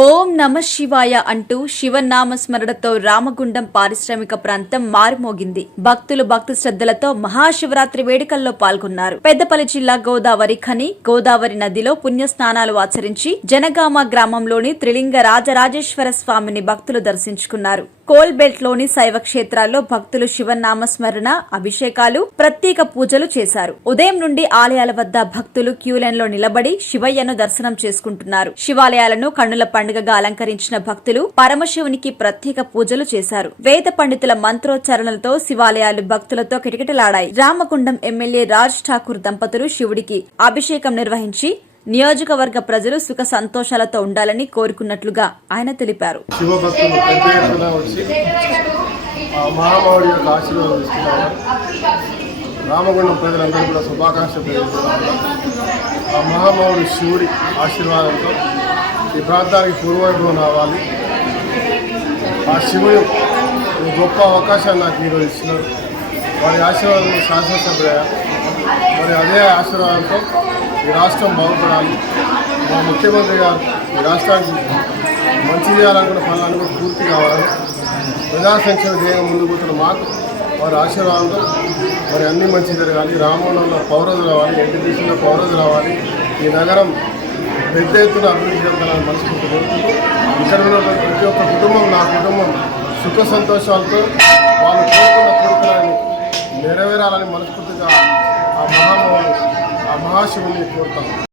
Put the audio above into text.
ఓం నమ శివాయ అంటూ శివనామస్మరణతో రామగుండం పారిశ్రామిక ప్రాంతం మారుమోగింది. భక్తులు భక్తి శ్రద్ధలతో మహాశివరాత్రి వేడుకల్లో పాల్గొన్నారు. పెద్దపల్లి జిల్లా గోదావరి ఖని గోదావరి నదిలో పుణ్యస్నానాలు ఆచరించి జనగామ గ్రామంలోని త్రిలింగ రాజరాజేశ్వర స్వామిని భక్తులు దర్శించుకున్నారు. కోల్బెల్ట్ లోని శైవ క్షేత్రాల్లో భక్తులు శివనామస్మరణ, అభిషేకాలు, ప్రత్యేక పూజలు చేశారు. ఉదయం నుండి ఆలయాల వద్ద భక్తులు క్యూలైన్ లో నిలబడి శివయ్యను దర్శనం చేసుకుంటున్నారు. శివాలయాలను కన్నుల పండుగగా అలంకరించిన భక్తులు పరమశివునికి ప్రత్యేక పూజలు చేశారు. వేద పండితుల మంత్రోచ్చారణలతో శివాలయాలు భక్తులతో కిటకిటలాడాయి. రామగుండం ఎమ్మెల్యే రాజ్ ఠాకూర్ దంపతులు శివుడికి అభిషేకం నిర్వహించి నియోజకవర్గ ప్రజలు సుఖ సంతోషాలతో ఉండాలని కోరుకున్నట్లుగా ఆయన తెలిపారు. రామగుండం ప్రజలందరూ కూడా శుభాకాంక్షలు. ఆ మహామౌడి శివుడి ఆశీర్వాదంతో ఈ ప్రాంతానికి పూర్వవైభవం రావాలి. ఆ శివుడు గొప్ప అవకాశాన్ని నాకు ఈరోజు ఇస్తున్నారు. వారి ఆశీర్వాదం శాసనసభ్యులయ్యా. మరి అదే ఆశీర్వాదంతో ఈ రాష్ట్రం బాగుపడాలి. మా ముఖ్యమంత్రి గారు ఈ రాష్ట్రానికి మంచి చేయాలనుకున్న పనులన్నీ కూడా పూర్తి కావాలి. ప్రజా సంక్షేమ ధ్యేయంగా ముందుకు పోతున్న మాకు వారి ఆశీర్వాదంతో మరి అన్నీ మంచి జరగాలి. రామగుండంలో పౌరులు రావాలి, ఎన్టీపీసీలో పౌరులు రావాలి. ఈ నగరం పెద్ద ఎత్తున అభివృద్ధి చెందాలని మనస్ఫూర్తి. ఇక్కడ ఉన్నటువంటి ప్రతి ఒక్క కుటుంబం, నా కుటుంబం సుఖ సంతోషాలతో వాళ్ళు కోరుకున్న కోరికలని నెరవేరాలని మనస్ఫూర్తిగా ఆ మహాశివుని కోరుతాం.